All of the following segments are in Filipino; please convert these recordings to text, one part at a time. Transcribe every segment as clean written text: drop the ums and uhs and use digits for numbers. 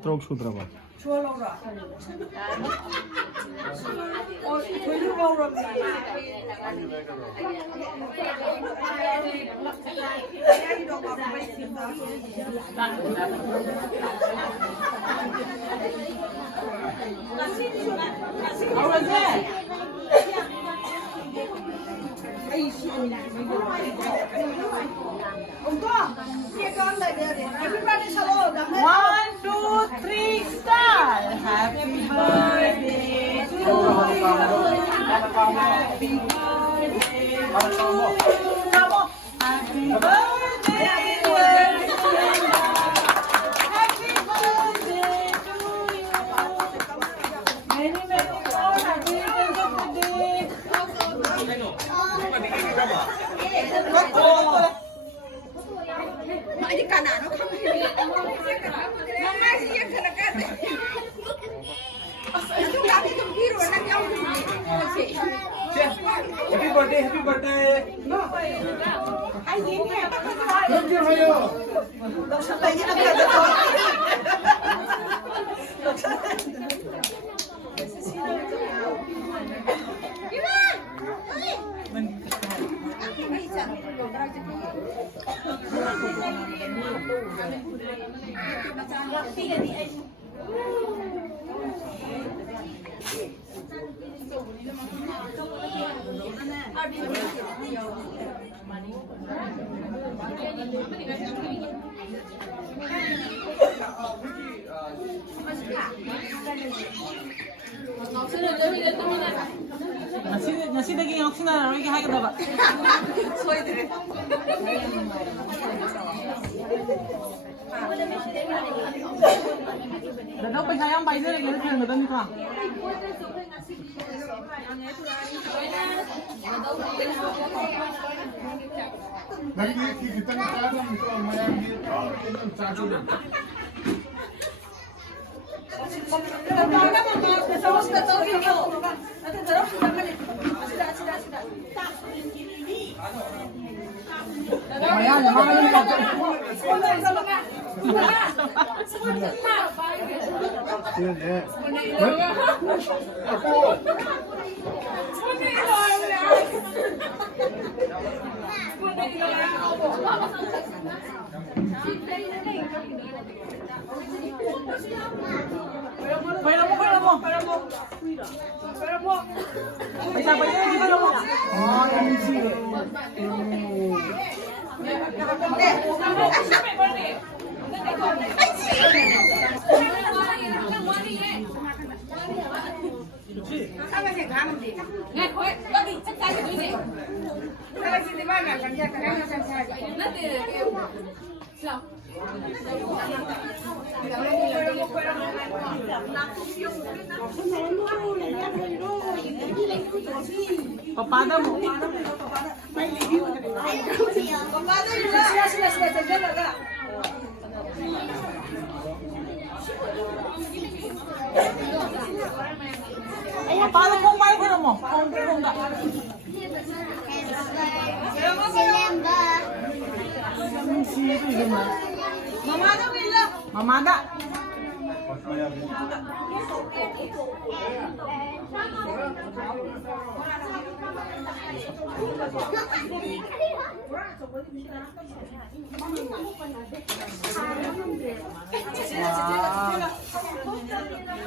ꯇꯔꯨꯛ ꯁꯨꯗ꯭ꯔꯕ ꯂꯧꯔꯣ? ꯈꯣꯏꯁꯨ ꯂꯧꯔꯝꯅꯤ. One, two, three, start. Happy birthday to you. Happy birthday to you. Happy birthday, dear Shilhenba. Happy birthday to you. Many, many more happy returns of the day. Ini kanan, kamu ini. Mama siap kena-kena. Itu kami kembiru, anak kamu. Happy birthday, happy birthday. Ay, ini apa? Thank you, Hayo. Lagi ada orang. Nasi daging ako sinara, may kahit ba? Soy dire. Daw pa sayang pa isa lagi ng gadan ka. Lagi kita nakaano ito ang mayang dito. Ito ang sabi na. Ayan, naman yung pagka. Yun eh. Ako. Pera mo. Ay, sabay niya, hindi ka mo. Ah, yan siya. Apa sih kamu sih? Nggak, kau tadi cekak itu sih. Kalau sih di mana kan dia kadang saja. Nanti. Siap. Papada mo. Papada juga. Sudah jaga kak. Paano kung paano mo? Kung enggak. Shilhenba. Mamada Willa. Mamada.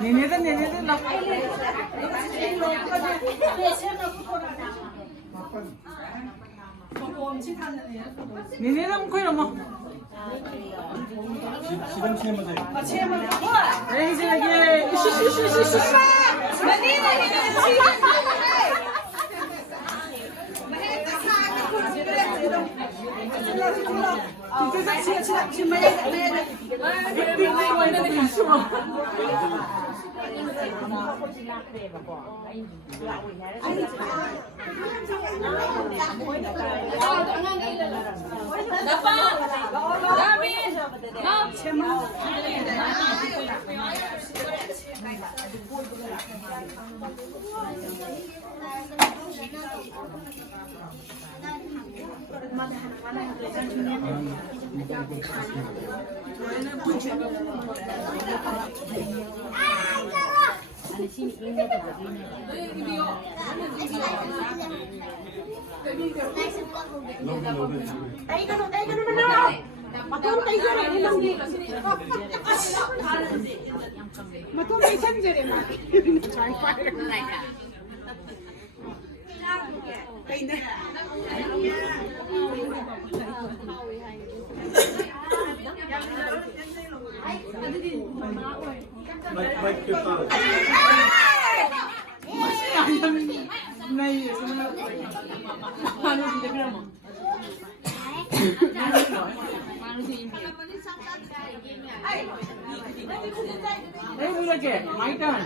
Ninitin lang. Ninitin mo kayo mo. Sigang siya mazay. Eh, sige. Tayo ka naman na! Matulog tayo dyan eh! Matulog tayo dyan eh! Tayo na! Hey, Mulake, my turn.